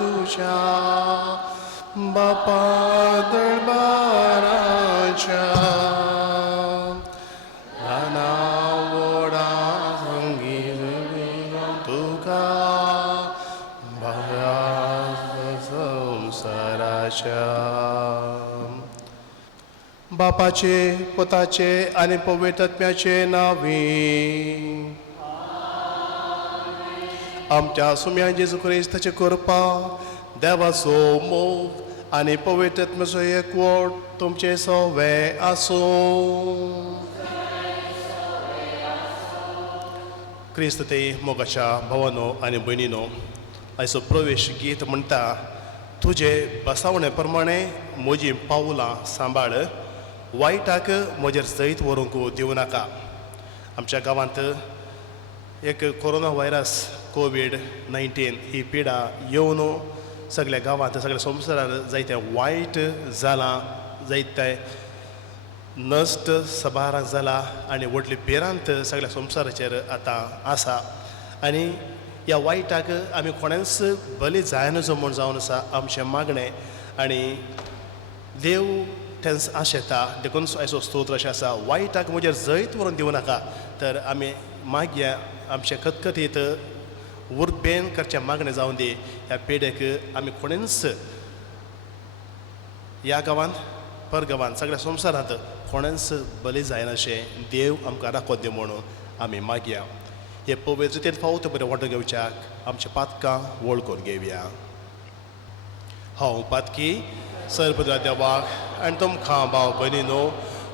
तुझ्या बापा दरबाराच्या रानावडा संगीत तुका संसाराच्या बापाचे पुताचे आणि पवित्र आत्म्याचे नावी आमच्या सुम्या जेजू ख्रिस्ताची कृपा देवाचो मोग आणि पवित्र आत्म्याचो एकवट तुमचे सवे आसो. क्रिस्त ते मोगाच्या भावानो आणि भयणीनो, आयचो प्रवेश गीत म्हणटा, तुजे बसावणे प्रमाणे म्हजी पावलां सांबाळ, वायटाक म्हजेर जैत व्हरूंक दिवं नाका. आमच्या गांवांत एक कोरोना व्हायरस कोविड-19 ही पिडा येवन सगळ्या गांवांत सगळ्या संवसारांत जायतें वायट जालां, जायतें नश्ट सबाराक जाला आनी व्हडली भिरांत सगळ्या संवसाराचेर आतां आसा. आनी ह्या वायटाक आमी कोणेंच बली जायनजो म्हूण जावन आसा आमचें मागणें. आनी देव तेंच आशेता, देखून आयचो स्तोत्र अशें आसा, वायटाक म्हजेर जैत व्हरून दिवं नाका. तर आमी मागया आमचे खतखतीत उर्बेन करचें मागणें जावन दी. ह्या पिडेक आमी कोणेंच ह्या गांवांत परगांवांत सगळ्या संवसारांत कोणेंच बली जायना अशें देव आमकां राखो दी म्हणून आमी मागया. हे पवित्र रितीन फावत बरें वांटो घेवच्याक आमच्या पातकां वळखून घेवया. हांव पातकी सर्वपुत्र देवाक आनी तुमकां भाव भयणीनो,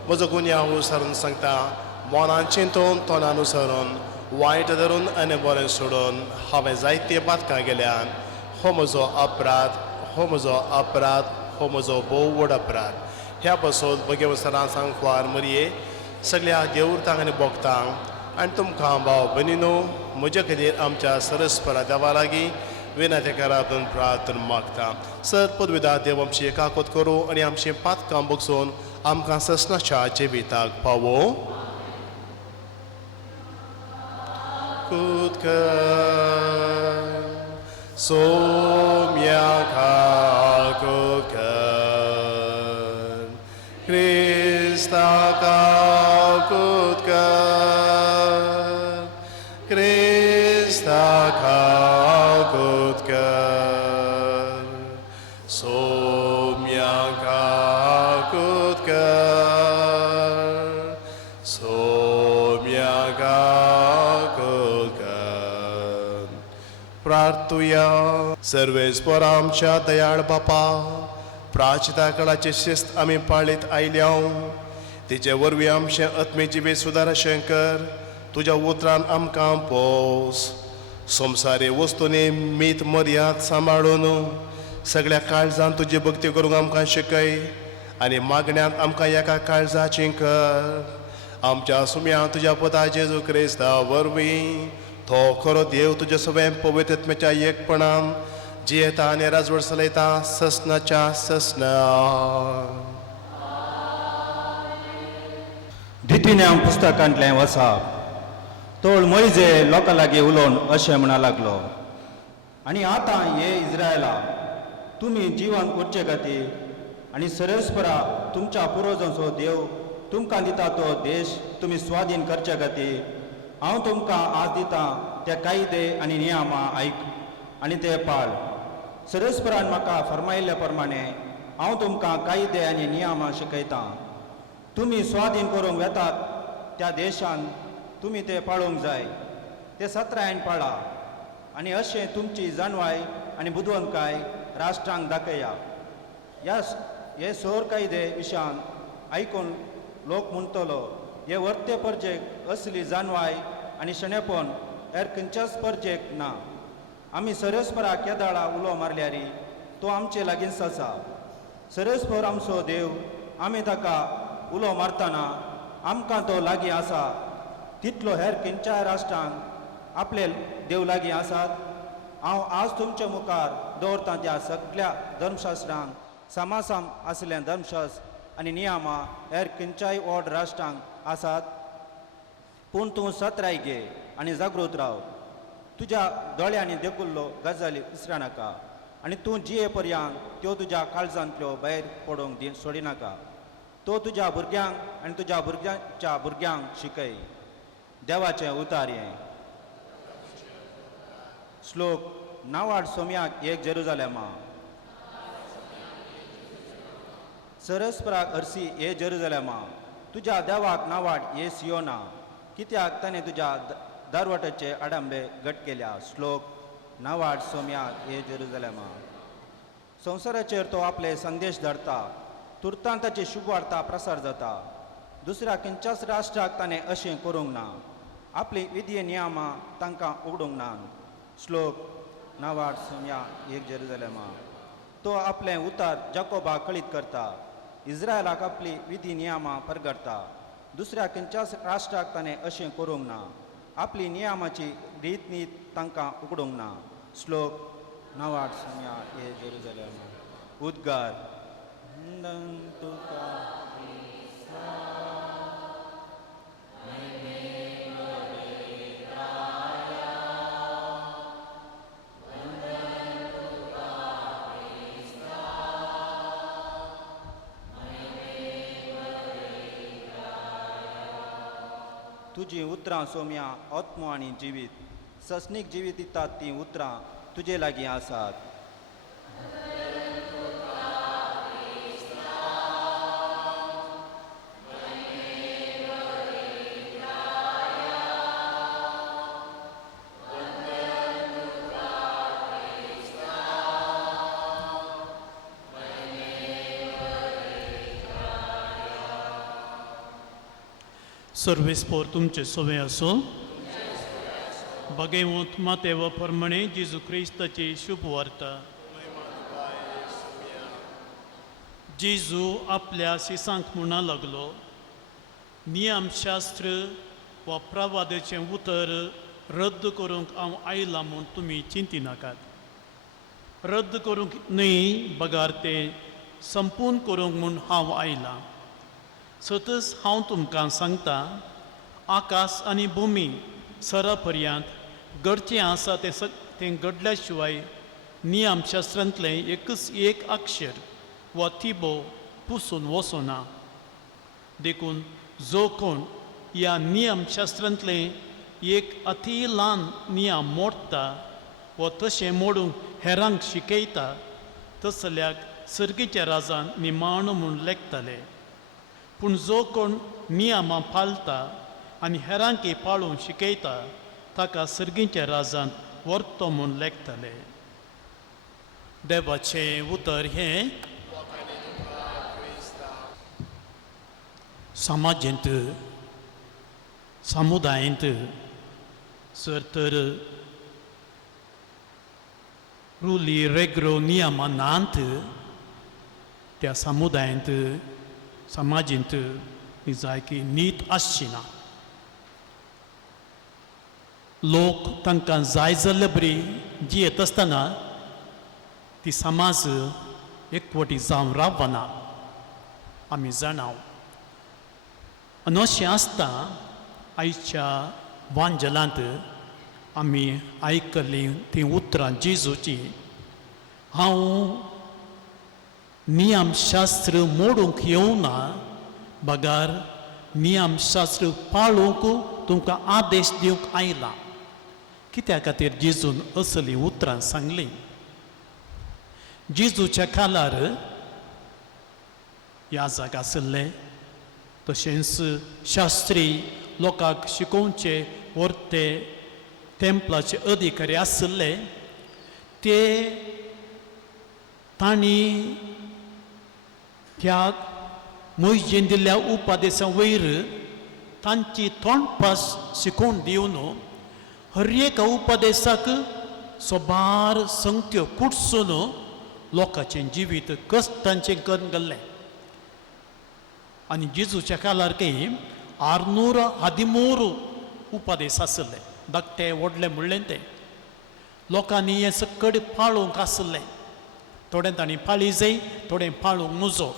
म्हजो गुन्यांव उसरून सांगता, मनान चिंतून तोंडान उसरून वायट धरून आनी बरें सोडून हांवें जायते पातकां गेल्यान हो म्हजो अपराध, हो म्हजो अपराध, हो म्हजो भोव व्हड अपराध. ह्या पासून बगे सरां सांगवार मरये सगळ्या देवूरतांक आनी भोगतांक आनी तुमकां भाव भयणीनो, म्हजे खातीर आमच्या सरस्परा देवा लागीं विनंती करातून प्रार्थना मागता. सर पदवीदार देव आमची एकाकोत करूं आनी आमची पातकां बगसून आमकां ससनाच्या जिविताक पावो. सोम्याका कुकर क्रिस्ताका कुकर क्रिस्ताका कुकर सोम्याका कुकर सोम्याका प्रार्थुया. सर्वेस्पर आमच्या दयाळ बापा, प्राचिता काळाची शिस्त आमी पाळीत आयल्या, तिचे वरवीं आमचे आत्मे जिवीत सुदार शंकर तुज्या उतरान आमकां पोस. संवसारी वस्तूंनी मीत मर्याद सांबाळून सगळ्या काळजान तुजी भक्ती करूंक आमकां शिकय आनी मागण्यांत आमकां एका काळजाची कर. आमच्या सुम्या तुज्या पुता जेजू क्रिस्ता वरवीं तो खरो देव तुजे सगळें पवित्र आत्म्याच्या एकपणान जियेता आनी राजवट चलयता ससनाच्या ससना. द्वितीय पुस्तकांतलें वचप. तोळ मोइजे लोकां लागीं उलोवन अशें म्हणा लागलो, आनी आतां हे इस्रायला, तुमी जिवन करचे खातीर आनी सर्वेस्परा तुमच्या पुर्वजांचो देव तुमकां दिता तो देश तुमी स्वाधीन करचे खातीर हांव तुमकां आज दितां ते कायदे आनी नियमां आयक आनी ते पाळ. सर्वेस्परान म्हाका फरमायिल्ले प्रमाणे हांव तुमकां कायदे आनी नियमां शिकयतां. तुमी स्वाधीन करूंक येतात त्या देशान तुमी ते पाळूंक जाय. ते सत्रायन पाळा आनी अशें तुमची जाणवाय आनी बुदवंतकाय राष्ट्रांक दाखया. हे सोर कायदे विशयान आयकून लोक म्हणटलो, हे वर्ते परजेक असली जाणवाय आनी शणेपण हेर खंयच्याच परजेक ना. आमी सर्वेस्परा केदाळा उलो मारल्यारी तो आमचे लागींच आसा. सर्वेस्पर आमचो देव, आमी ताका उलो मारतना आमकां तो लागीं आसा तितलो हेर खंयच्याय राष्ट्रांक आपले देव लागीं आसात. हांव आज तुमच्या मुखार दवरतां त्या सगळ्या धर्मशास्त्रांक समासाम आसलें धर्मशास्त्र आनी नियमां हेर खंयच्याय व्हड राष्ट्रांक आसात. पूण तूं सत्राय घे आनी जागृत राव. तुज्या दोळ्यांनी देखुल्लो गजाली विसरा नाका. आनी तूं जिये पर्यंत त्यो तुज्या काळजांतल्यो भायर पडोवंक सोडिनाका. तो तुज्या भुरग्यांक आनी तुज्या भुरग्यांच्या भुरग्यांक शिकय. देवाचें उतार हें. श्लोक नावाड सोम्याक एक जेरुजालेमा. सरस्पराक हरसी हे जेरुजालेमा. तुज्या देवाक नावाड हे सियोना. कित्याक ताणें तुज्या दारवटाचे आडंबे घट केल्या. श्लोक नावाड सोम्याक हे जेरुजालेमा. संवसाराचेर तो आपले संदेश धाडटा. तुर्तांत ताची शुभ वार्ता प्रसार जाता. दुसऱ्या खंयच्याच राष्ट्राक ताणें अशें करूंक ना. आपली विधी नियमां तांकां उगडूंक ना. श्लोक नावाड सोम्या एक जेरुजालेमा. तो आपलें उतार जाकोबाक कळीत करता. इस्रायलाक आपली विधी नियमां परगडता. दुसऱ्या खंयच्याच राष्ट्राक ताणें अशें करूंक ना. आपली नियमाची रीत नीत तांकां उगडूंक ना. श्लोक नावाड सोम्या हे जेरुजालेमा. उद्गार तुका तुजी उतरां सोम्या आत्मो आनी जिवीत. ससनीक जिवीत दितात तीं उतरां तुजे लागीं आसात. सर्वेस्पोर तुमचे सोवे असो. बगेवंत मातेव प्रमाणे जेजू क्रिस्ताची शुभ वार्ता. जेजू आपल्या शिसांक म्हणा लागलो, नियमशास्त्र वा प्रवादाचें उतर रद्द करूंक हांव आयला म्हूण तुमी चिंती नाकात. रद्द करूंक न्हय, बगार तें संपूर्ण करूंक म्हूण हांव आयला. सतत हांव तुमकां सांगता, आकाश आनी भुमी सरा पर्यंत घडचें आसा तें घडल्या शिवाय नियमशास्त्रांतलें एकच एक अक्षर वा तिबो पुसून वचना. देखून जो कोण ह्या नियमशास्त्रांतलें एक अती ल्हान नियम मोडटा वा तशें मोडूंक हेरांक शिकयता, तसल्याक सर्गीच्या राजान निमाणो म्हूण लेखतले. पूण जो कोण नियमां पाळटा आनी हेरांकय पाळून शिकयता, ताका सर्गीच्या राजांत वर्तो म्हूण लेखतले. देवाचें उतर हें. समाजांत समुदायांत जर तर रुली रेग्रो नियमां नात, त्या समुदायांत समाजांत जाय की नीत आसची ना. लोक तांकां जाय जाल्ले बरी जियेत आसतना ती समाज एकवटी जावन रावना, आमी जाणाव. आनी अशें आसता आयच्या वांजलांत आमी आयकल्लीं तीं उतरां जेजूची. हांव नियमशास्त्र मोडूंक येवना, बगार नियमशास्त्र पाळूंक तुमकां आदेश दिवंक आयला. कित्या खातीर जेजून असलीं उतरां सांगलीं. जेजूच्या काळार याजक आसले, तशेंच शास्त्री लोकांक शिकोवचे वर्ते टेंपलाचे अधिकारी आसले. ते तांणी त्या मोइजेन दिल्ल्या उपादेशा वयर तांची तोंडपास शिकोवन दिवन हर एक उपादेशाक सोबार संगत्यो कुटसून लोकांचें जिवीत कश्टांचें करून गेल्लें. आनी जेजूच्या काळार काही 613 उपादेश आसले. धाकटे व्हडले म्हणलें तें लोकांनी हें सकट पाळूंक आसलें. थोडें तांणी पाळी जाय, थोडें पाळूंक नजो.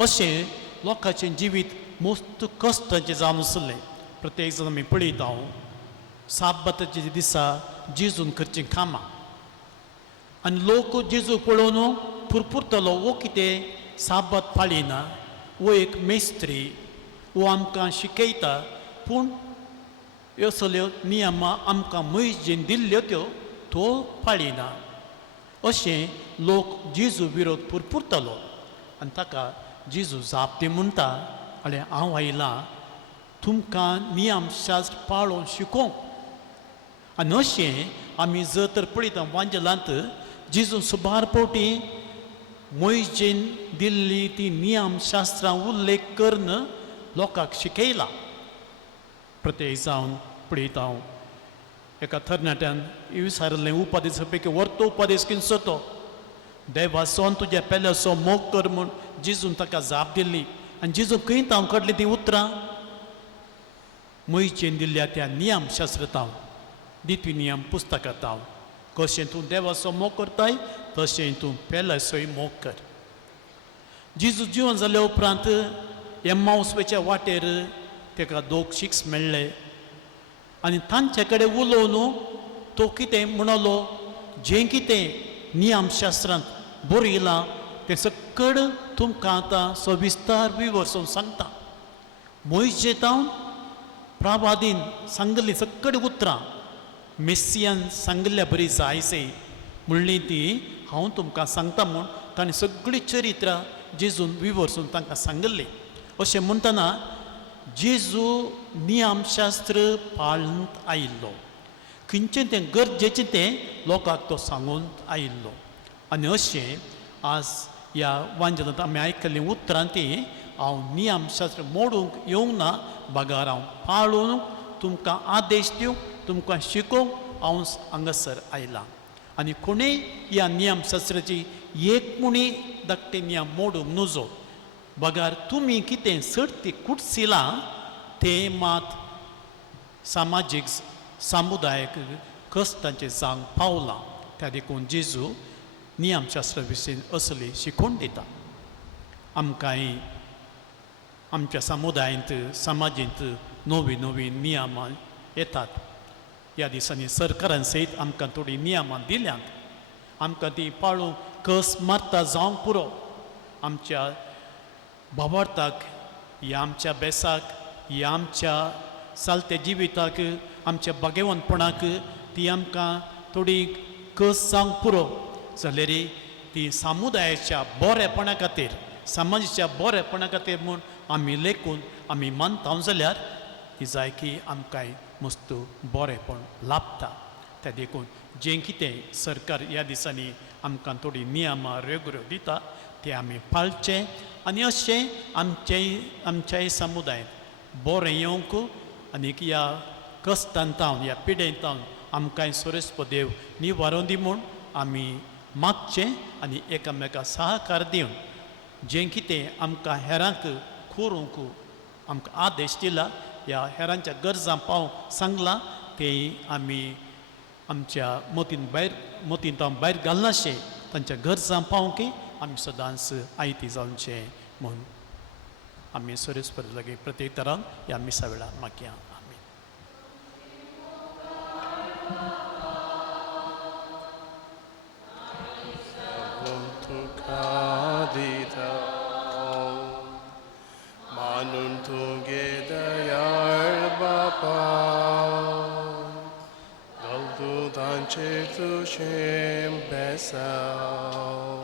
अशें लोकांचें जिवीत मस्त कश्टाचें जावन आसलें. प्रत्येक जाण आमी पळयता साबाताच्या दिसा जेजून करचीं कामां. आनी लोक जेजू पळोवन फुरफुरतलो वो कितें साबत पाळिना वो एक मेस्त्री वो आमकां शिकयता पूण ह्यो सगल्यो नियमां आमकां मयजेन दिल्ल्यो त्यो पाळिना अशें लोक जेजू विरोध फुरफुरतलो आनी ताका जेजू जाप दी म्हणटा आनी हांव आयलां तुमकां नियम शास्त्र पाळोवन शिकोवंक आनी अशें आमी जर तर पळयता वांजेलांत जेजू सुबार पावटी मोयजेन दिल्ली ती नियम शास्त्रां उल्लेख करून लोकांक शिकयला प्रत्येक जावन पळयता हांव एका तरणाट्यान विचारलें उपादेशा पैकी व्हरतो उपादेश खंयचो तो देवाचो तुज्या पेल्याचो मोग कर म्हूण जेजून ताका जाप दिल्ली आनी जेजू खंय तांव कडली ती उतरां मोयजेन दिल्ल्या त्या नियम शास्त्रतांव दितवी नियम पुस्तकांत कशें तूं देवाचो मोग करताय तशें तूं पेल्याचोय मोग कर जेजू जिवन जाल्या उपरांत एम्माउसच्या वाटेर ताका दोग शिक्स मेळ्ळे आनी तांचे कडेन उलोवन तो कितें म्हणलो जें कितें नियम शास्त्रांत बरयलां तें सकड तुमकां आतां सविस्तार विवरसून सांगता मोयजेतावन प्रावादीन सांगली सकड उतरां मेस्सियान सांगल्या बरी जायसे म्हणली ती हांव तुमकां सांगता म्हूण ताणें सगळीं चरित्रां जेजून विवरसून तांकां सांगल्ली अशें म्हणटना जेजू नियम शास्त्र पाळून आयिल्लो खंयचें तें गरजेचें तें लोकांक तो सांगून आयिल्लो आनी अशें आज ह्या वांजेलांत आमी आयकल्लीं उतरां ती हांव नियम शास्त्र मोडूंक येवंक ना बागार हांव पाळून तुमकां आदेश दिवंक तुमकां शिकोवंक हांव हांगासर आयलां आनी कोणेय ह्या नियम शास्त्राची एकमुणी धाकटे नियम मोडूंक नजो बगार तुमी कितें सर्ती कुडसिलां तें मात सामाजीक समुदायाक कश्टांचें जावंक पावलां त्या देखून जेजू नियम शास्त्रा विशीं असली शिकवण दिता आमकांय आमच्या समुदायांत समाजींत नवी नवी नियमां येतात ह्या दिसांनी सरकारान सयत आमकां थोडी नियमां दिल्यांत आमकां ती पाळूंक कस मारता जावंक पुरो आमच्या भावार्थाक ह्या आमच्या बेसाक ह्या आमच्या सालत्या जिविताक आमच्या बागेवंतपणाक ती आमकां थोडी कस जावंक पुरो जाल्यार ती समुदायाच्या बरेपणा खातीर समाजाच्या बरेपणा खातीर म्हूण आमी लेखून आमी मानता जाल्यार ती जाय की आमकांय मस्त बरेपण लाभता त्या देखून जें कितें सरकार ह्या दिसांनी आमकां थोडी नियमां रेगऱ्यो दिता ते आमी पाळचें आनी अशें आमच्याय समुदायात बरें येवंक आनीक ह्या कश्टांत ह्या पिडेंत आमकांय सोरेस्प देव निवारो दी म्हूण आमी मागचें आनी एकामेकाक सहकार दिवन जें कितें आमकां हेरांक करूंक आमकां आदेश दिला ह्या हेरांच्या गरजां पावोवंक सांगलां तें आमी आमच्या मतींत भायर घालनाशें तांच्या गरजां पावोवंक आमी सदांच आयती जावचें म्हूण आमी सोरेस्पर लागीं प्रत्येक तरान ह्या मिसा वेळार मागया आमी मानून तुगे दयाळ बापा घालतू तांचेर तुजें बेसांव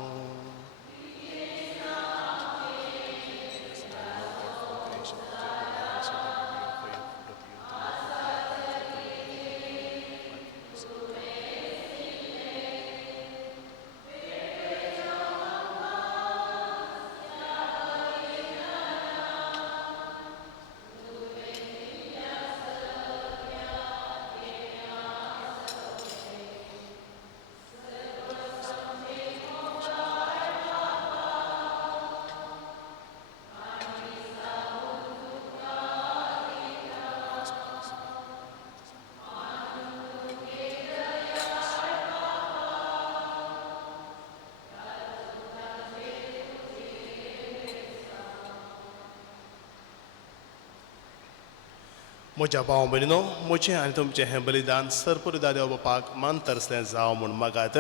म्हज्या भाव भयणीनो म्हजें आनी तुमचें हें बलिदान सर्पुरी दादेव बापाक मान तरसलें जावं म्हूण मागात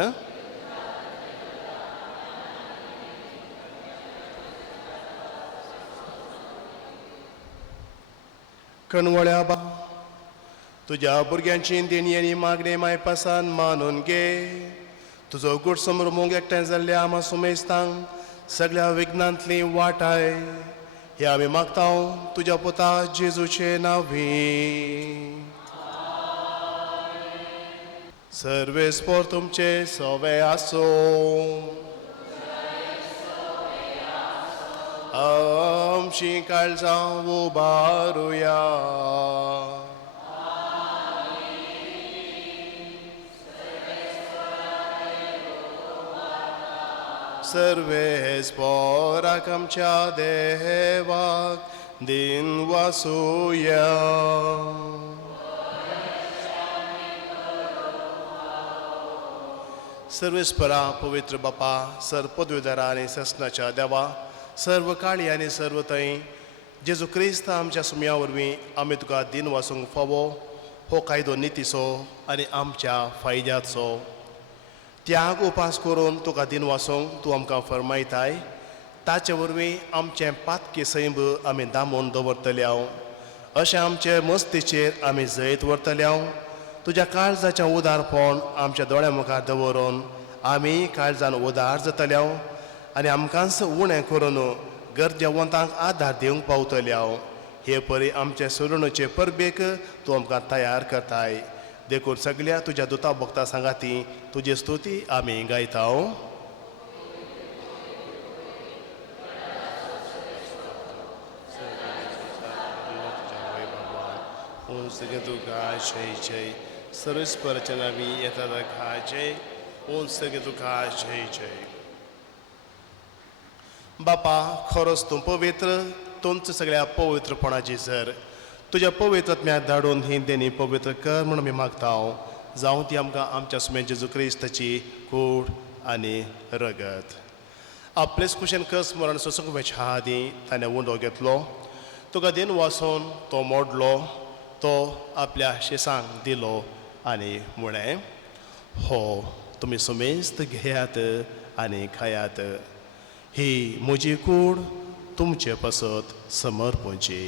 कणवळ्या बा तुझ्या भुरग्यांची देणी आनी मागणे मायपासान मानून घे. तुजो गुड समोर मोग एकठांय जाल्ल्या आमा सुमेस्तांक सगळ्या विघ्नांतली वाटाय. हे आमी मागता तुझ्या पुता जेजूचे नांवी. सर्वेस्पोर तुमचे सवे आसो. आमची काळजां उबारुया. सर्वेस्पोराक आमच्या देवाक दिन वासुया. सर्वेस्परा पवित्र बापा सर पदवीधरा आनी ससनाच्या देवा सर्व काळी आनी सर्व थंय जेजू क्रिस्त आमच्या सुमया वरवीं आमी तुका दिन वासूंक फावो. हो कायदो नितीचो आनी आमच्या फायद्याचो. त्याग उपास करून तुका दिन वासूंक तूं आमकां फरमायताय. ताचे वरवीं आमचें पातकी सैम आमी दामून दवरतले हांव. अशें आमचे मस्तीचेर आमी जैत व्हरतले हांव. तुज्या काळजाचें उदारपण आमच्या दोळ्या मुखार दवरून आमी काळजान उदार जातले हांव. आनी आमकांच उणें करून गरजेवंतांक आदार दिवंक पावतले हांव. हे परी आमचे सोडणुचे परबेक तूं आमकां तयार करताय. देखून सगळ्या तुज्या दुता भक्तां सांगाती तुजी स्तुती आमी गायता. तुका जय जय सर्वेस्पराच्या नांवी येता तुका जय. ओन सगळे तुका जय जय. बापा खरोच तूं पवित्र. तुमचं सगळ्या पवित्रपणाची सर तुज्या पवित्रत्म्याक धाडून ही देणी पवित्र कर म्हणून आमी मागता. जावं ती आमकां आमच्या सुमे जेजू क्रिस्ताची कूड आनी रगत. आपलेच कुशेन कस मरण सोसूंक वेच्या आदीं ताणें उंडो घेतलो. तुका दिन वाचून तो मोडलो. तो आपल्या शिसांक दिलो आनी म्हळें हो तुमी सुमेस्त घेयात आनी खायात. ही म्हजी कूड तुमचे पासत समर्पणची.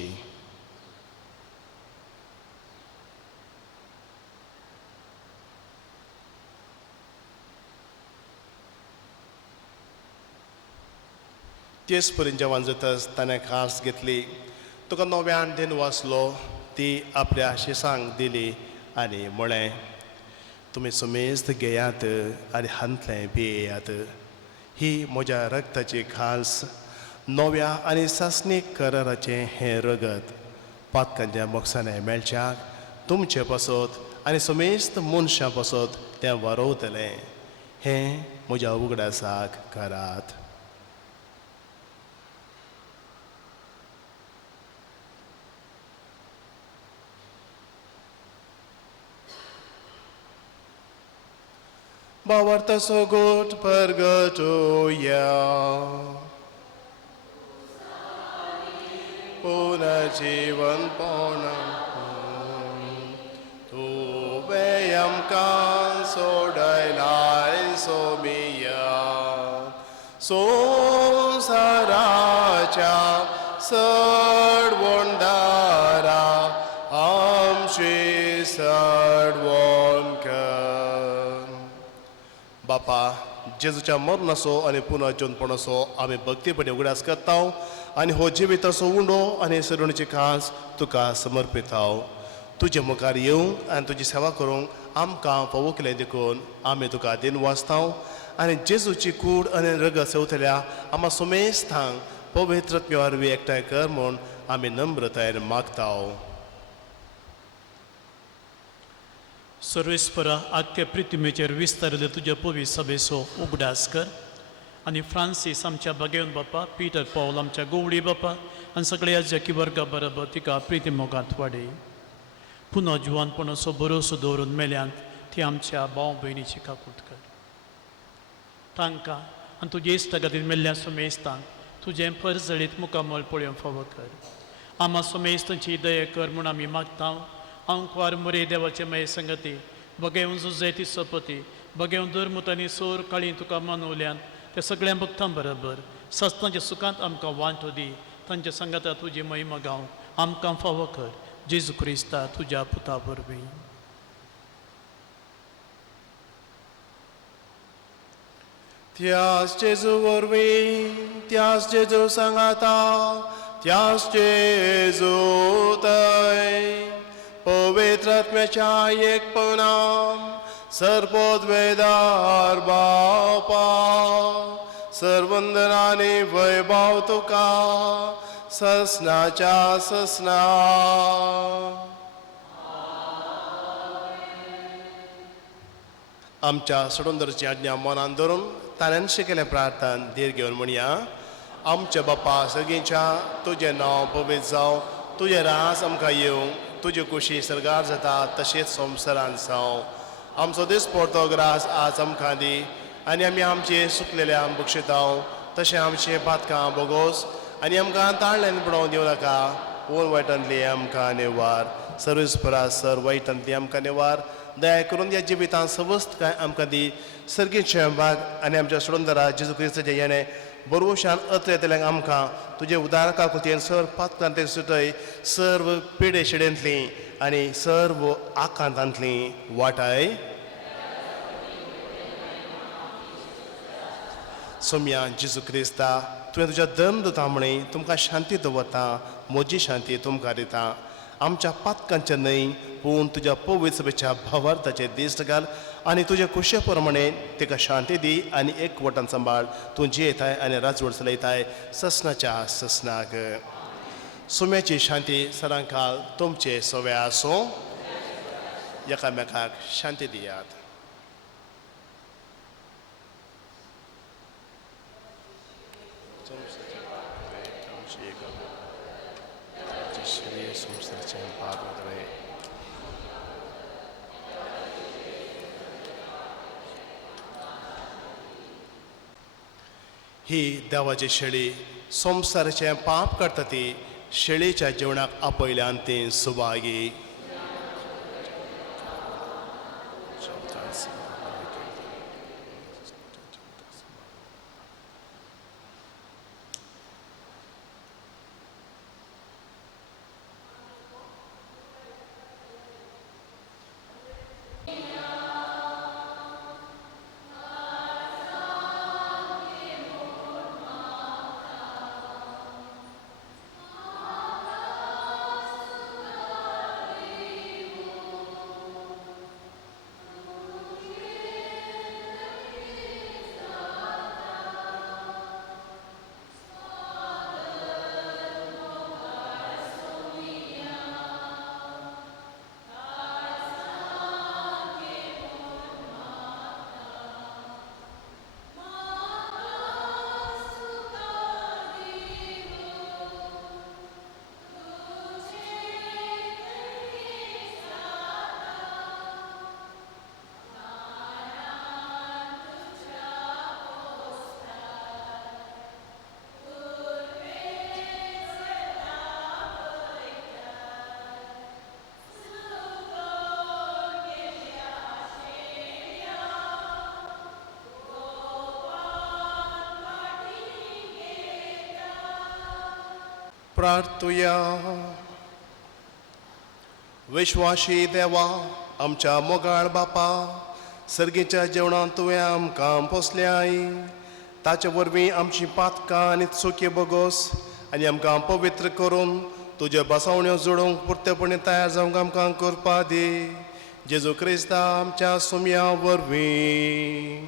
तेच परीन जेवण जाताच ताणें खास घेतली. तुका नव्यान दिन वाचलो. ती आपल्या शिसांक दिली आनी म्हळें तुमी सुमेस्त घेयात आनी हांतलें पियेयात. ही म्हज्या रक्ताची खास नव्या आनी सासणीक कराराचें हें रगत पातकांच्या मोगसाने मेळच्याक तुमचे पासत आनी सुमेस्त मनशां पासत तें वारोवतलें. हें म्हज्या उगडासाक करात. Bawarta so good pergatoya. Puna jivan pona. Tu veyam kan so dailai so miya. So saracha sarvondara. Amshi sarvonka. बापा जेजूच्या मरणाचो आनी पुनर्जन्मपणाचो आमी भक्तीपणे उगडास करता आनी हो जिविताचो उंडो आनी सरणीची खास तुका समर्पिता. तुजे मुखार येवंक आनी तुजी सेवा करूंक आमकां फावो केलें देखून आमी तुका दिन वाचता आनी जेजूची कूड आनी रगत सेवतल्या आमा सुमेस्तांक पवित्रत्म्या वरवीं एकठांय कर म्हूण आमी नम्रतायेन मागता. सर्वेस्परा आख्या पृथ्वीचेर विस्तारले तुज्या पवी सभेचो उगडास कर. आनी फ्रांसीस आमच्या बागेवन बापा, पीटर पॉल आमच्या गोवडी बापा आनी सगळ्या जकी वर्गा बरोबर तिका प्रिती मोगांत वाडय. पुनः जुवानपणाचो भरोसो दवरून मेल्यांत ती आमच्या भाव भयणीची काकूट कर. तांकां आनी तुजे इश्टा खातीर मेल्ल्या सुमेस्तांक तुजें परजळीत मुखामळ पळोवंक फावो कर. आमा सुमेस्तांची दया कर म्हूण आमी मागता. अंकवार मोरे देवाचे माये संगती बगेवन जुजेती सपती बगेवन धर्मूत आनी सोर काळी तुका मानवल्यान त्या सगळ्या भक्तां बरोबर सस्तांच्या सुखांत आमकां वांटो दी. तांच्या संगता तुजी महिमा गावंक आमकां फावो कर. जेजू क्रिस्ता तुज्या पुता वरवीं. त्याच जेजू वरवीं, त्याच जेजू सांगाता, त्याच जेजू थंय पवित्र आत्म्याच्या एकपणान सर्पोद्वेदार बापा सर्वंदनाने वैभव तुका ससनाच्या ससना. आमच्या सोडूनदरची आज्ञा मनान धरून ताणें शिकयलें प्रार्थन धीर घेवन म्हणया. आमच्या बापा सगळींच्या तुजें नांव पवित्र जावं, तुजें रास आमकां येवं, तुजी कुशी सरगार जाता तशेंच संवसारांत जावं. आमचो दीस पडतो ग्रास आज आमकां दी, आनी आमी आमचे सुकलेल्या बक्षितांव तशें आमचें पातकां बोगोस, आनी आमकां ताळ्ळेन पडोवंक दिवं नाका, ओन वायटांतली आमकां निवार. सर्वीस परास सर वायटांतली आमकां निवार. दया करून ह्या जिवितांत सवस्त काय आमकां दी. सर्गीचे भाग आनी आमच्या सोडूनदारा जेजू क्रिस्ताचें येणें बरोवशान अत्र येतल्यांक आमकां तुजे उदारका कोतयेन सर पातकांत सुटय, सर्व पिडे शिडेंतली आनी सर्व आकांतांतली वाटाय. सोम्या जेजू क्रिस्ता, तुवें तुज्या धन दिता म्हणी तुमकां शांती दवरता, म्हजी शांती तुमकां दिता. आमच्या पातकांचे न्हय पूण तुज्या पवित्र सभेच्या भावार्थाचे दीस घाल आनी तुजे कुशे प्रमाणे तिका शांती दी आनी एकवटान सांबाळ. तूं जियेताय आनी राजवट चलयताय ससनाच्या ससनाक. सोम्याची शांती सदांकाळ तुमचे सोवे आसूं. एकामेकाक शांती दियात. ही देवाची शेळी संवसाराचें पाप काडटा ती शेळीच्या जेवणाक आपयल्यान ती सुभागी. प्रार्थुया. विश्वासी देवा, आमच्या मोगाळ बापा, सर्गीच्या जेवणांत तुवें आमकां पोसल्याय. ताचे वरवीं आमची पातकां आनी चुकी बोगोस आनी आमकां पवित्र करून तुज्यो बसावण्यो जोडूंक पुर्तेपणी तयार जावंक आमकां करपा दी. जेजू क्रिस्ता आमच्या सुम्या वरवीं.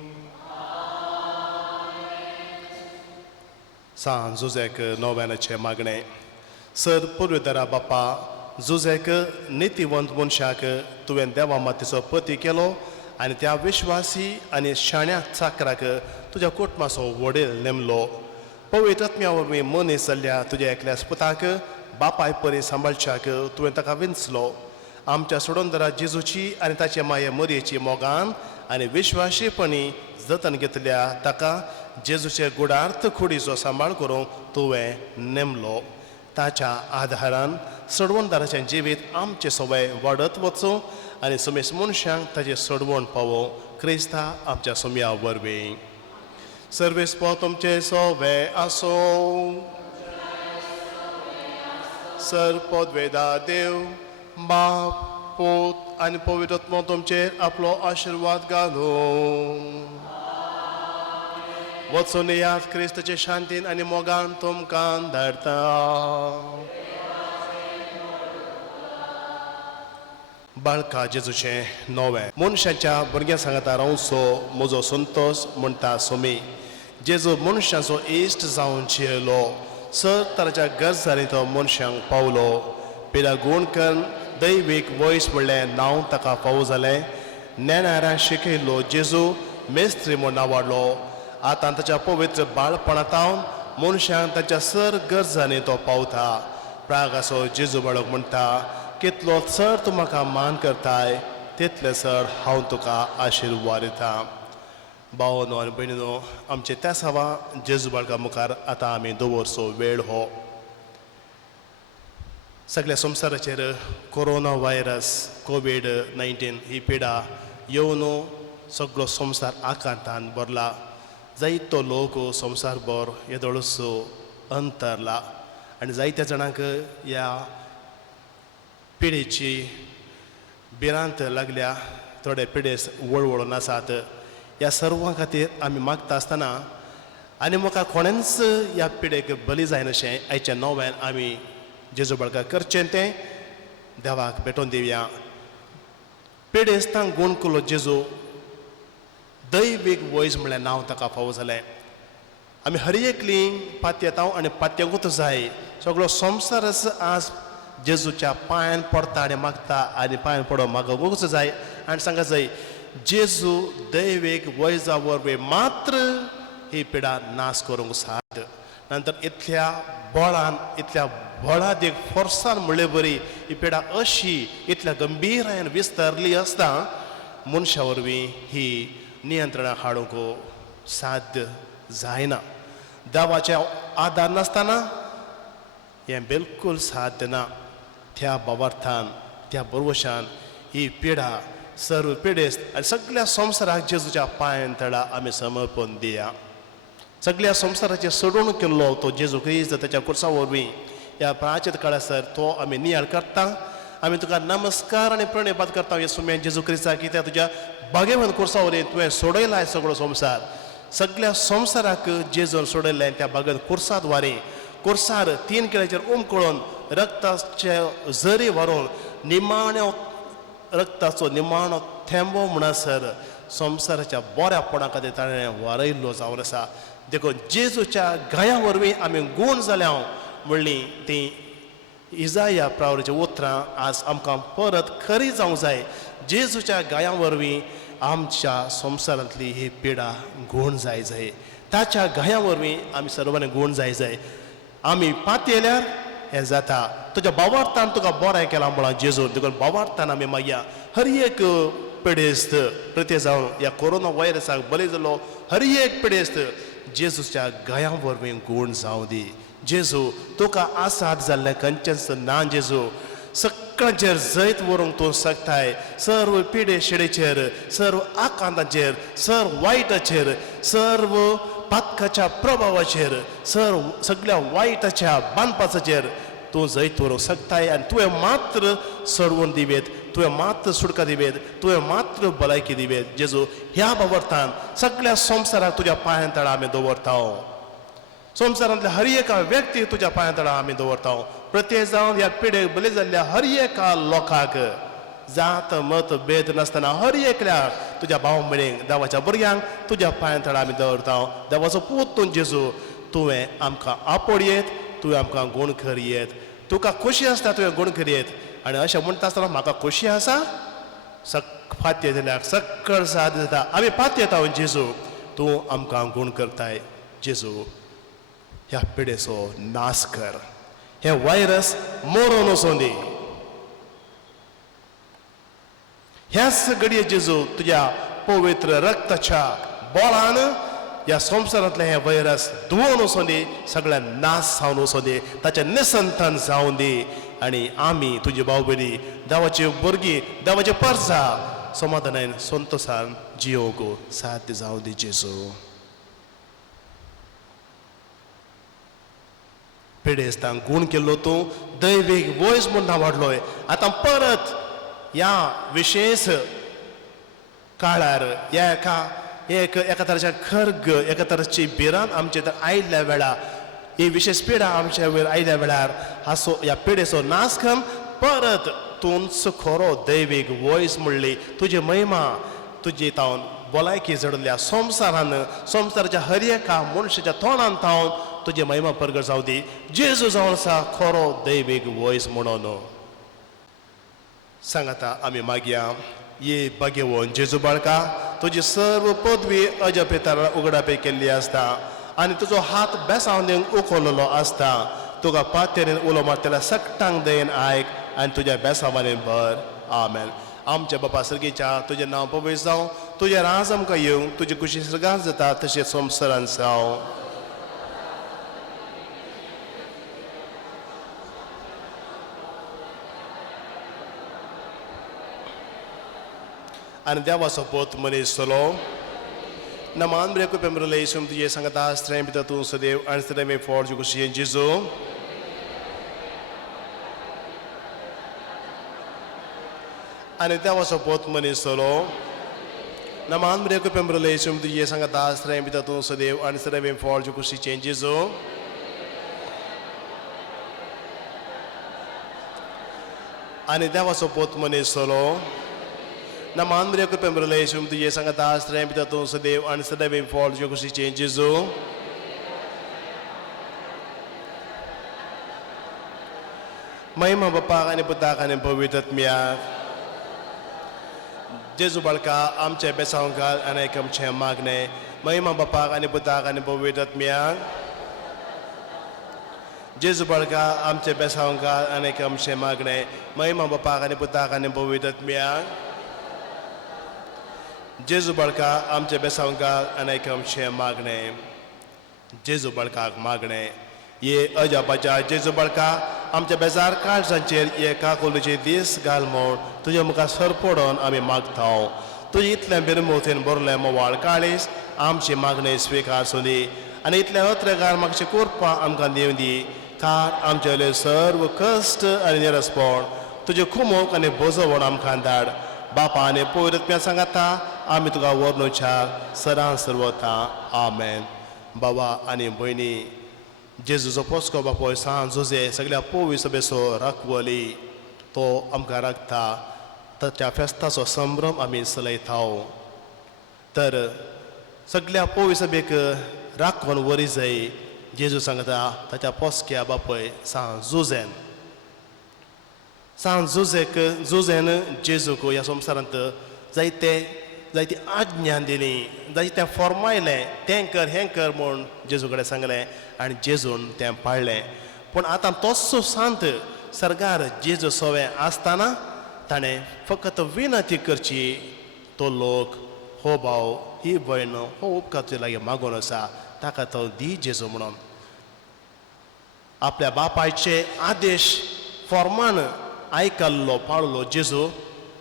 सांग जुजेक नव्यानाचे मागणें. सर पुर्वितारा बापा, जुजेक नितीवंत मनशाक तुवें देवा मातेचो पती केलो आनी त्या विश्वासी आनी शाण्या चाकराक तुज्या कुटुंबाचो वडील नेमलो. पवित्र आत्म्या वरवीं मनीस जाल्ल्या तुज्या एकल्या पुताक बापाय परी सांबाळच्याक तुवें ताका विंचलो. आमच्या सोडूनदारा जेजूची आनी ताचे माये मरयेची मोगान आनी विश्वासीपणी जतन घेतल्या ताका जेजूचे गुडार्थ कुडीचो सांबाळ करूंक तुवें नेमलो. ताच्या आधारान सोडवणदाराचें जिवीत आमचे सवय वाडत वचूं आनी समेस मनशांक ताचे सोडवण पावो. क्रिस्ता आमच्या सुम्या वरवीं. सर्वेस्पो तुमचे सवे आसूं. सर पदवेदा देव बाप पूत आनी पवित्र आत्मा तुमचेर आपलो आशीर्वाद घालो वचून यात क्रिस्ताचे शांतीन आनी मोगान तुमकां धाडटा बाळका जेजूचें नोवें मनशाच्या भुरग्यां सांगता रावचो म्हजो संतोश म्हणटा सोमी जेजू मनशाचो इश्ट जावन जियेलो सर तराच्या गरजांनी तो मनशांक पावलो पिडा गूण करून दैवीक वयस म्हणलें नांव ताका फावो जालें नेणाऱ्यां शिकयलो जेजू मेस्त्री म्हूण वाडलो आतां ताच्या पवित्र बाळपणांतावन मनशांक ताच्या सर गरजांनी तो पावता प्रागाचो जेजू बाळक म्हणटा कितलो चड तूं म्हाका मान करताय तितले चड हांव तुका आशिर्वाद दिता भावनो आनी भयणीनो आमचे त्या सवा जेजू बाळका मुखार आतां आमी दवरचो वेळ हो सगळ्या संवसाराचेर कोरोना व्हायरस कोविड-19 ही पिडा येवन सगळो संवसार आकांतान भरला जायतो लोक संवसारभर येदोळूच अंतरला आनी जायत्या जाणांक ह्या पिडेची भिरांत लागल्या थोडे पिडेस वळवळून आसात ह्या सर्वां खातीर आमी मागता आसतना आनी म्हाका कोणेंच ह्या पिडेक बली जायना अशें आयच्या नव्यान आमी जेजू बाळका करचें तें देवाक भेटोवन दिवया पिडेस तांक गूण केलो जेजू दैवीक वयस म्हणल्यार नांव ताका फावो जालें आमी हर एकली पातयेतांव आनी पातयेंकूच जाय सगळो संवसारच आज जेजूच्या पांयान पडटा आनी मागता आनी पांयान पडोवंक मागोवंकूच जाय आनी सांगा जाय जेजू दैवीक वयजा वरवीं मात्र ही पिडा नाश करूंक साद नंतर इतल्या बळान इतल्या बळादीक फोर्सान म्हणले बरी ही पिडा अशी इतल्या गंभीरायेन विस्तारली आसता मनशा वरवीं ही नियंत्रणां हाडूंक साध्य जायना देवाचे आदार नासतना हें बिलकूल साध्य ना त्या बाबार्थान त्या बरवशान ही पिडा सर्व पिडेस्त आनी सगळ्या संवसाराक जेजूच्या पांयान तळा आमी समर्पण दिया सगळ्या संवसाराचेर सोडून केल्लो तो जेजू क्रिस्त ताच्या कुर्सा वरवीं ह्या प्राचीत काळासर तो आमी नियाळ करता आमी तुका नमस्कार आनी प्रणिपात करता येसुम्या जेजू क्रिस्ता कित्याक तुज्या बागेवन कुर्सा वरवीं तुवें सोडयलाय सगळो संवसार सगळ्या संवसाराक जेजून सोडयलें त्या बागेन कुर्सा द्वारे कुर्सार 3 किळ्याचेर उमकळून रक्ताचे झरी व्हरून निमाण्यो रक्ताचो निमाणो थेंबो म्हणसर संवसाराच्या बऱ्यापणा खातीर ताणें वारयल्लो जावन आसा देखून जेजूच्या गाया वरवीं आमी गूण जाल्या म्हणली ती इजाया प्रावराची उतरां आज आमकां परत खरी जावंक जाय जेजूच्या गाया वरवीं आमच्या संवसारांतली ही पिडा गूण जाय ताच्या गाया वरवीं आमी सर्वांनी गूण जाय आमी पातयेल्यार हें जाता तुज्या बाबार्थान तुका बरें केलां म्हळ्यार जेजून देखून बाबार्थान आमी मागया हर एक पिडेस्त प्रती जावन ह्या कोरोना व्हायरसाक बली जालो हर एक पिडेस्त जेजूच्या गाया वरवीं गूण जावं दी जेजू तुका आसात जाल्लें खंयचेंच ना जेजू सगळ्यांचेर जैत व्हरूंक तूं शकताय सर्व पिडे शिडेचेर सर्व आकांताचेर सर्व वायटाचेर सर्व पातकाच्या प्रभावाचेर सगळ्या वायटाच्या बांदपाचाचेर तूं जैत व्हरूंक शकताय आनी तुवें मात्र सोडवून दिवेत तुवें मात्र सुटका दिवेत तुवें मात्र भलायकी दिवेत जेजू ह्या बाबर्थान सगळ्या संवसाराक तुज्या पांयां तळा आमी दवरता संवसारांतल्या हर एका व्यक्ती तुज्या पांयां तळा आमी दवरता प्रत्येक जावन ह्या पिडेक बली जाल्ल्या हर एका लोकाक जात मत भेद नासतना हर एकल्याक तुज्या भाव भयणीक देवाच्या भुरग्यांक तुज्या पांयां तळा आमी दवरता देवाचो पूत तूं जेजू तुवें आमकां आपडयेत तुवें आमकां गूण करयेत तुका खोशी आसता तुवें गूण करयेत आनी अशें म्हणटा आसतना म्हाका खोशी आसा पातये जाल्यार सक्कळ साद जाता आमी पातयेता जेजू तूं आमकां गूण करताय जेजू ह्या पिडेचो नाश कर हे व्हायरस मरून वचूं दी ह्याच घडये जेजू तुज्या पवित्र रक्ताच्या बोळान ह्या संवसारांतले हे व्हायरस धुवन वचूं दी सगळ्यांक नाश जावन वचूं दी ताचें निसंतन जावं दी आनी आमी तुजी भाव भयणी देवाची भुरगीं देवाची परजा समाधानान संतोशान जियोंक साध्य जावं दी जेजू पिडेस्तांक गूण केल्लो तूं दैवीक वयस म्हूण नांवाडलोय आतां परत ह्या विशेष काळार ह्या एका तरेच्या खर्ग एका तरेची भिरांत आमचे तर आयिल्ल्या वेळार ही विशेष पिडा आमच्या वयर आयिल्ल्या वेळार हाचो ह्या पिडेचो नाश करून परत तूंच खरो दैवीक वयस म्हणली तुजी महिमा तुजी तावन भलायकी जडल्या संवसाराच्या हर एका मनशाच्या तोंडान तावन तुजी महिमा प्रगट जावं दी जेजू जावन आसा खरो दैवीक वयस म्हणून सांगाता आमी मागया ये भाग्यवन जेजू बाळका तुजी सर्व पदवी अजपितार उगडापे केल्ली आसता आनी तुजो हात बेसावंदेक उखललो आसता तुका पातेरीन उलो मारतेल्या सक्टांक देन आयक आनी तुज्या बेसावांनी भर आमेन आमच्या बापा सर्गीच्या तुजें नांव पवित्र जावं तुजें राज आमकां येवं तुजी खुशी सर्गांत जाता तशें संवसारांत जावं आनी देवाचो पोत मनीस चलो नमान ब्रेको पेमरले इसुम तुझे संगता स्त्रेम पिता तू सदैव आणि सदैव फॉर जो कुछ जिजो आणि देवाचो पोत मनीस चलो नमान ब्रेको पेमरले इसुम तुझे संगता स्त्रेम पिता तू सदैव आणि सदैव फॉर जो कुछ जिजो आणि देवाचो पोत मनीस चलो na mandre ko pembrele sum tu ye sangata strem pita tu sadev an sadev in fall jo kusi changes zo mahima bapa ka ni puta ka ni pawitat miya jesu balka amche besawnga anekam che magne mahima bapa ka ni puta ka ni pawitat miya jesu balka amche besawnga anekam che magne mahima bapa ka ni puta ka ni pawitat miya जेजू बाळका आमचे बेसावंका अनेक आमचे मागणे जेजू बाळकाक मागणे ये अजापाच्या जेजू बाळका आमच्या बेजार काळजांचेर ये काकोलीचे दीस घाल म्हूण तुज्या मुखार सर पडोवन आमी मागता तुजे इतल्या बिरमोथेन बरले मोवाळ काळीस आमची मागणी स्विकार सुदी आनी इतले अत्रेगार मागचे कोरपा आमकां दिवन दी कार आमचे सर्व कश्ट आनी निरसपण तुजे खुमोक आनी बोजवण आमकां धाड बापा आनी पवित्रत्म्या सांगाता आमी तुका वर्णुच्या सरान सर्वता आमेन बाबा आनी भयणी जेजूचो पोसको बापोय सांज जोजे सगळ्या पोवी सभेचो राखवली तो आमकां राखता ताच्या फेस्ताचो संभ्रम आमी चलयता तर सगळ्या पोवी सभेक राखून वरी जाय जेजू सांगता ताच्या पोसक्या बापोय सांज जोजेन सांज जोजेन जेजूक ह्या संवसारांत जायती आज्ञा दिली जायतें फॉर्मायलें तें कर हें कर म्हूण जेजू कडेन सांगलें आनी जेजून तें पाळलें पूण आतां तोच सांत सरकार जेजू सोवे आसतना ताणें फकत विनंती करची तो लोक हो भाव ही भयण हो उपकार तुजे लागीं मागून आसा ताका तो दी जेजू म्हणून आपल्या बापायचे आदेश फॉर्मान आयकल्लो पाळलो जेजू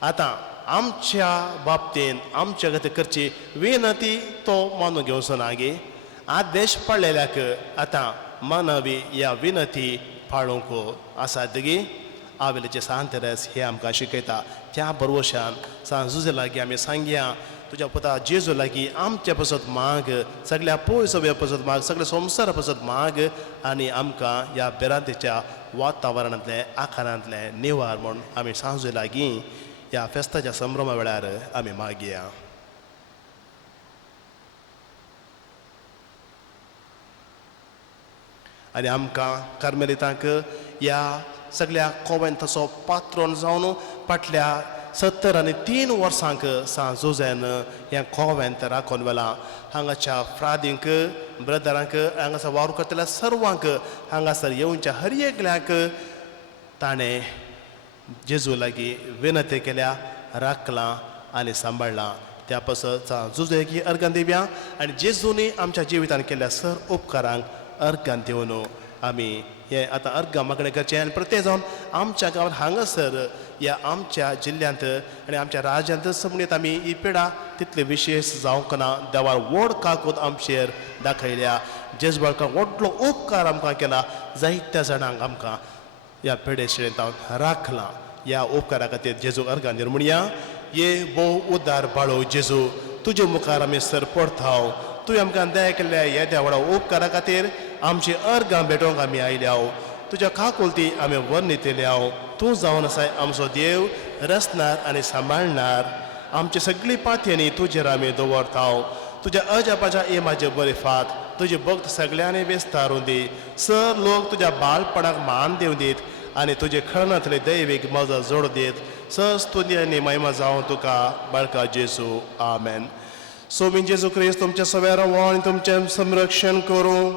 आतां आमच्या बाबतीन आमच्या खातीर करची विनंती तो मानून घेवचो ना गे आदेश पडलेल्याक आतां मानवी ह्या विनंती पाळूंक आसा देगी आवेलेचे सांतरस हे आमकां शिकयता त्या बरोवशान सांजुजे लागीं आमी सांगया तुज्या पुता जेजू लागीं आमचे पसत माग सगळ्या पोय सभे पसत माग सगळे संवसारा पसत माग आनी आमकां ह्या बेरांतेच्या वातावरणांतले आकारांतले निवार म्हूण आमी सांजुजे लागीं ह्या फेस्ताच्या संभ्रमा वेळार आमी मागया आनी आमकां कार्मेलितांक ह्या सगळ्या कोवेंताचो पात्रोन जावन फाटल्या 73 वर्सांक सांज जोजेन हें कोवेंत राखून व्हेलां हांगाच्या फ्रादींक ब्रदरांक हांगासर वावर करतल्या सर्वांक हांगासर येवच्या हर एकल्याक ताणें जेजू लागीं विनंती केल्या राखलां आनी सांबाळलां त्या पासत जुजेकी अर्गां दिवया आनी जेजूनी आमच्या जिवितान केल्ल्या सर उपकारांक अर्गां दिवन आमी हे आतां अर्गां मागणें करचें आनी प्रत्येक जावन आमच्या गांवांत हांगासर ह्या आमच्या जिल्ल्यांत आनी आमच्या राज्यांत समणीत आमी ही पिडा तितली विशेश जावंक ना देवान व्हड काकूत आमचेर दाखयल्या जेज बाळकां व्हडलो उपकार आमकां केला जायत्या जाणांक आमकां ह्या पेडेशिणेंत राखलां ह्या उपकारा खातीर जेजूक अर्गांदीर म्हणया ये भोव उदार बाळो जेजू तुजे मुखार आमी सर पडताव तुवें आमकां दया केल्ल्या ह्या त्या व्हडा उपकारा खातीर आमची अर्गां भेटोवंक आमी आयल्याव तुज्या काकुलती आमी वर्णितल्याव तूं जावन आसाय आमचो देव रचणार आनी सांबाळणार आमची सगळी पातयेनी तुजेर आमी दवरताव तुज्या अजापाच्या इमाचे बरे फात तुजे भक्त सगळ्यांनी विस्तारून दी सर लोक तुज्या बाळपणाक मान दिवन दीत आनी तुजे खळणांतले दैवीक मजा जोड दीत सर स्तुती आनी महिमा जावं तुका बाळका जेजू आमेन सोबीन जेजू क्रिस्त तुमच्या सव्या रावो आनी तुमचें संरक्षण करूं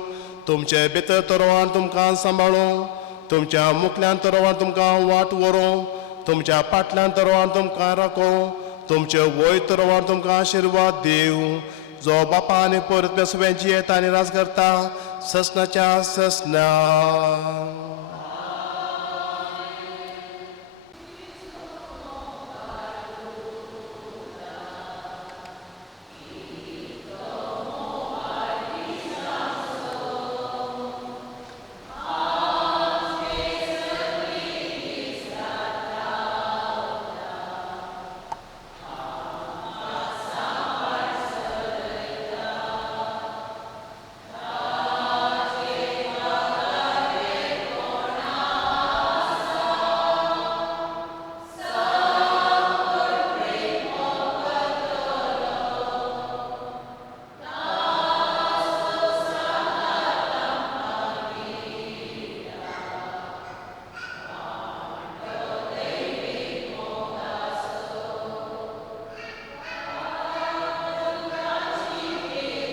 तुमचे भितर तरोवान तुमकां सांबाळूं तुमच्या मुखल्यान तरोवान तुमकां वाट व्हरूं तुमच्या फाटल्यान तरोवान तुमकां राखों तुमचे वयर तरोवान तुमकां आशिर्वाद दिवं जो बापा आनी परत सगळ्यांची येता आनी राज करता ससनाच्या ससना